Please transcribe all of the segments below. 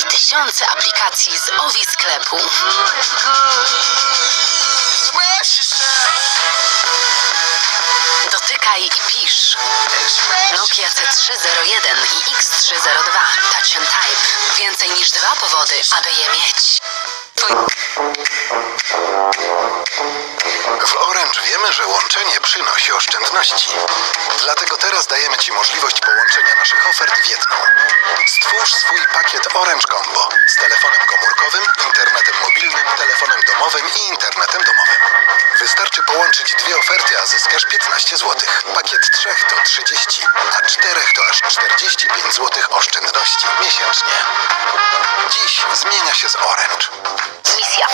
i tysiące aplikacji z OWI sklepu. Dotykaj i pisz. Nokia C301 i X302 Touch and Type. Więcej niż dwa powody, aby je mieć. W Orange wiemy, że łączenie przynosi oszczędności. Dlatego teraz dajemy Ci możliwość połączenia ofert w jedną. Stwórz swój pakiet Orange Combo z telefonem komórkowym, internetem mobilnym, telefonem domowym i internetem domowym. Wystarczy połączyć dwie oferty, a zyskasz 15 zł. Pakiet trzech to 30, a czterech to aż 45 zł oszczędności miesięcznie. Dziś zmienia się z Orange. Misja.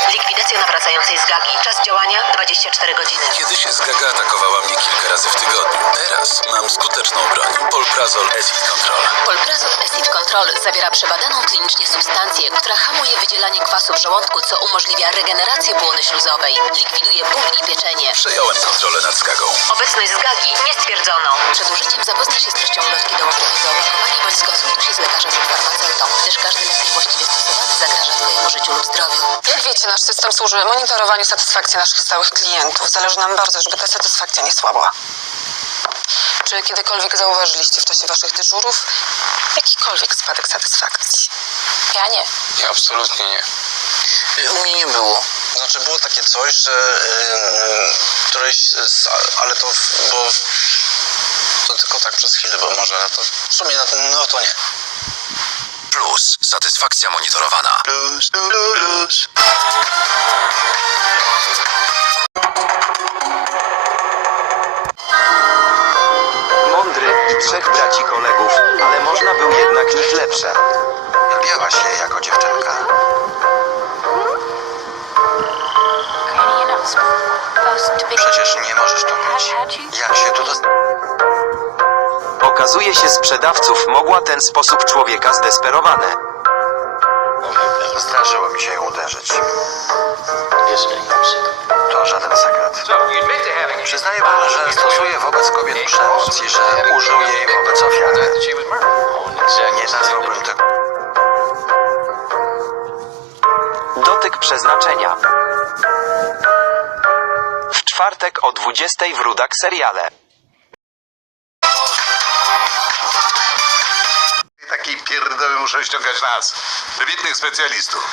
Likwidacja nawracającej zgagi. Czas działania 24 godziny. Kiedyś zgaga atakowała mnie kilka razy w tygodniu. Teraz mam skuteczną broń. Polprazol Acid Control. Polprazol Acid Control zawiera przebadaną klinicznie substancję, która hamuje wydzielanie kwasu w żołądku, co umożliwia regenerację błony śluzowej. Likwiduje ból i pieczenie. Przejąłem kontrolę nad zgagą. Obecność zgagi nie stwierdzono. Przed użyciem zapoznaj się z treścią ulotki dołączonej do opakowania bądź skonsultuj się z lekarzem lub farmaceutą, gdyż każdy lek niewłaściwie stosowany zagraża Twojemu życiu lub zdrowiu. Wiecie, nasz system służy monitorowaniu satysfakcji naszych stałych klientów. Zależy nam bardzo, żeby ta satysfakcja nie słabła. Czy kiedykolwiek zauważyliście w czasie waszych dyżurów jakikolwiek spadek satysfakcji? Ja nie. Nie, absolutnie nie. U mnie nie było. Znaczy było takie coś, że yy, któreś, z, ale to, w- bo to tylko tak przez chwilę, bo może, to w sumie no, no to nie. Plus. Satysfakcja monitorowana. Plus, trzech braci kolegów, ale można był jednak ich lepsze. Lubiłaś je jako dziewczynka. Przecież nie możesz tu być. Jak się tu dostać? Okazuje się sprzedawców mogła ten sposób człowieka zdesperowane. Zdarzyło mi się ją uderzyć. To żaden sekret. Przyznaję pan, że stosuje wobec kobiet przemoc i że użył jej wobec ofiary. Nie nazwałbym tego Dotyk przeznaczenia. W czwartek o 20 w Rudak seriale. Takiej pierdoły muszą ściągać nas, wybitnych specjalistów.